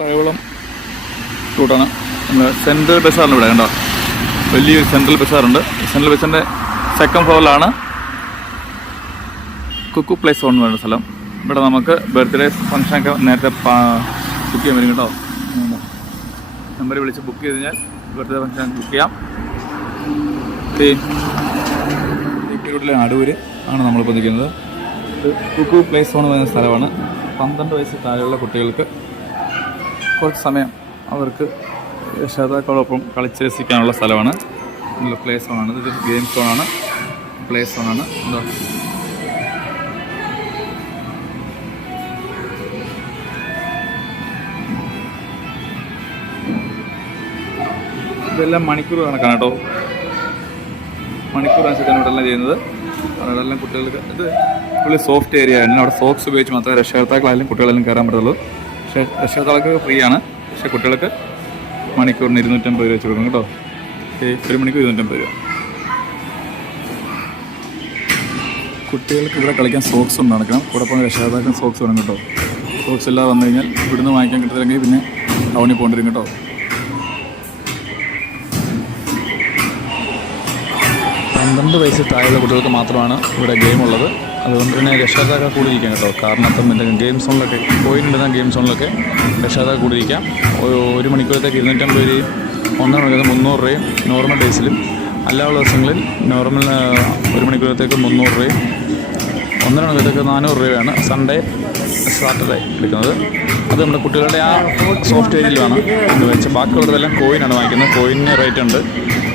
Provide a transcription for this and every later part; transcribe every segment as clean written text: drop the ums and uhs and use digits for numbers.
പഴകുളം റൂട്ടാണ്. നമ്മൾ സെൻട്രൽ ബസാറിന് ഇവിടെ കണ്ടോ, വലിയൊരു സെൻട്രൽ ബസാറുണ്ട്. സെൻട്രൽ ബസാറിൻ്റെ സെക്കൻഡ് ഫ്ലോറിലാണ് കുക്കു പ്ലേസ് എന്ന് പറയുന്ന സ്ഥലം. ഇവിടെ നമുക്ക് ബർത്ത്ഡേ ഫംഗ്ഷനൊക്കെ നേരത്തെ ബുക്ക് ചെയ്യാൻ വരും കേട്ടോ. നമ്പർ വിളിച്ച് ബുക്ക് ചെയ്ത് കഴിഞ്ഞാൽ ബർത്ത്ഡേ ഫംഗ്ഷൻ ബുക്ക് ചെയ്യാം. വീട്ടിലെ അടൂര് ആണ് നമ്മളിപ്പോൾ നിൽക്കുന്നത്. കുക്കു പ്ലേസ് എന്ന് പറയുന്ന സ്ഥലമാണ്. 12 വയസ്സിൽ താഴെയുള്ള കുട്ടികൾക്ക് കുറച്ച് സമയം അവർക്ക് രക്ഷാതാക്കളോടൊപ്പം കളിച്ച് രസിക്കാനുള്ള സ്ഥലമാണ്. നല്ല പ്ലേ സോണാണ്. ഇത് ഗെയിം സോണാണ്, പ്ലേ സോണാണ്. എന്താ ഇതെല്ലാം മണിക്കൂർ കണക്കാണ് കേട്ടോ. മണിക്കൂർ അനുസരിച്ചാണ് ഇവിടെ എല്ലാം ചെയ്യുന്നത്. അവിടെ എല്ലാം കുട്ടികൾക്ക് ഇത് ഫുള്ളി സോഫ്റ്റ് ഏരിയ ആണ്. അവിടെ സോക്സ് ഉപയോഗിച്ച് മാത്രമേ രക്ഷകർത്താക്കളായാലും കുട്ടികളെല്ലാം കയറാൻ പറ്റുള്ളൂ. പക്ഷേ രക്ഷകർത്താക്കൾക്ക് ഫ്രീ ആണ്. പക്ഷേ കുട്ടികൾക്ക് മണിക്കൂറിന് 250 രൂപ വെച്ച് കൊടുക്കും കേട്ടോ. ഒരു മണിക്കൂർ 250 രൂപ. കുട്ടികൾക്ക് ഇവിടെ കളിക്കാൻ സോക്സ് ഉണ്ട് നടക്കണം. കൂടെ പോകുന്ന രക്ഷകർത്താക്കൾ സോക്സ് വേണം കേട്ടോ. സോക്സ് എല്ലാം വന്നു കഴിഞ്ഞാൽ ഇവിടുന്ന് വാങ്ങിക്കാൻ കിട്ടില്ലെങ്കിൽ പിന്നെ ടൗണിൽ പോകേണ്ടി വരും കേട്ടോ. 12 വയസ്സിൽ താഴെയുള്ള കുട്ടികൾക്ക് മാത്രമാണ് ഇവിടെ ഗെയിം ഉള്ളത്. അതുകൊണ്ട് തന്നെ രക്ഷാതാക്കൾ കൂടിയിരിക്കാം കേട്ടോ. കാരണം അപ്പം എന്തെങ്കിലും ഗെയിം സോണിലൊക്കെ പോയിട്ടുണ്ടെന്ന ഗെയിം സോണിലൊക്കെ രക്ഷാതാക്കൾ കൂടിയിരിക്കാം. 1 മണിക്കൂറത്തേക്ക് 250 രൂപയും 1 മണിക്കൂർ 300 രൂപയും നോർമൽ ഡേയ്സിലും. അല്ലാത്ത ദിവസങ്ങളിൽ നോർമൽ 1 മണിക്കൂറത്തേക്ക് 300 രൂപയും 1.5 മണിക്കൂറത്തേക്ക് 400 രൂപയാണ് സൺഡേ സാറ്റർഡേ എടുക്കുന്നത്. അത് നമ്മുടെ കുട്ടികളുടെ ആ സോഫ്റ്റ് ഏരിയയിലാണ് എന്ന് വെച്ചാൽ. ബാക്കിയുള്ളതെല്ലാം കോയിനാണ് വാങ്ങിക്കുന്നത്. കോയിന് റേറ്റ് ഉണ്ട്.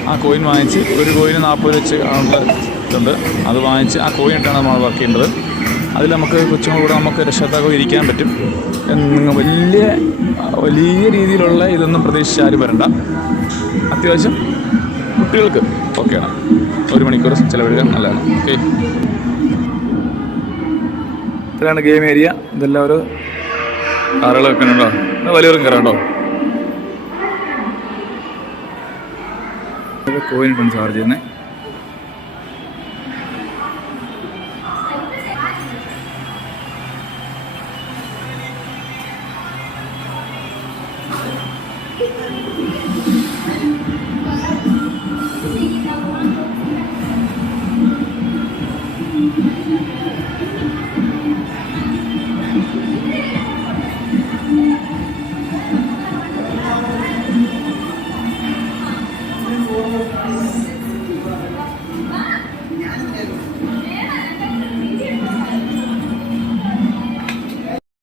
ആ കോയിൻ വാങ്ങിച്ച് ഒരു കോയിന് 40 വെച്ച് ഉള്ള ഇതുണ്ട്. അത് വാങ്ങിച്ച് ആ കോയിൻ ഇട്ടാണ് നമ്മൾ വർക്ക് ചെയ്യേണ്ടത്. അതിൽ നമുക്ക് കൊച്ചുങ്ങളൂടെ നമുക്ക് രക്ഷാതാക്കൾ ഇരിക്കാൻ പറ്റും. വലിയ രീതിയിലുള്ള ഇതൊന്നും പ്രതീക്ഷിച്ച് ആരും വരണ്ട. അത്യാവശ്യം കുട്ടികൾക്ക് ഓക്കെയാണ്. 1 മണിക്കൂർ ചിലവഴിക്കാൻ നല്ലതാണ്. ഓക്കെ, ഇത്രയാണ് ഗെയിം ഏരിയ. ഇതെല്ലാം ഒരു കാറുകൾ വെക്കുന്നുണ്ടോ, വലിയവരും കയറാം കേട്ടോ. കോയിനിട്ടാണ് ചാർജ് ചെയ്യുന്നത്.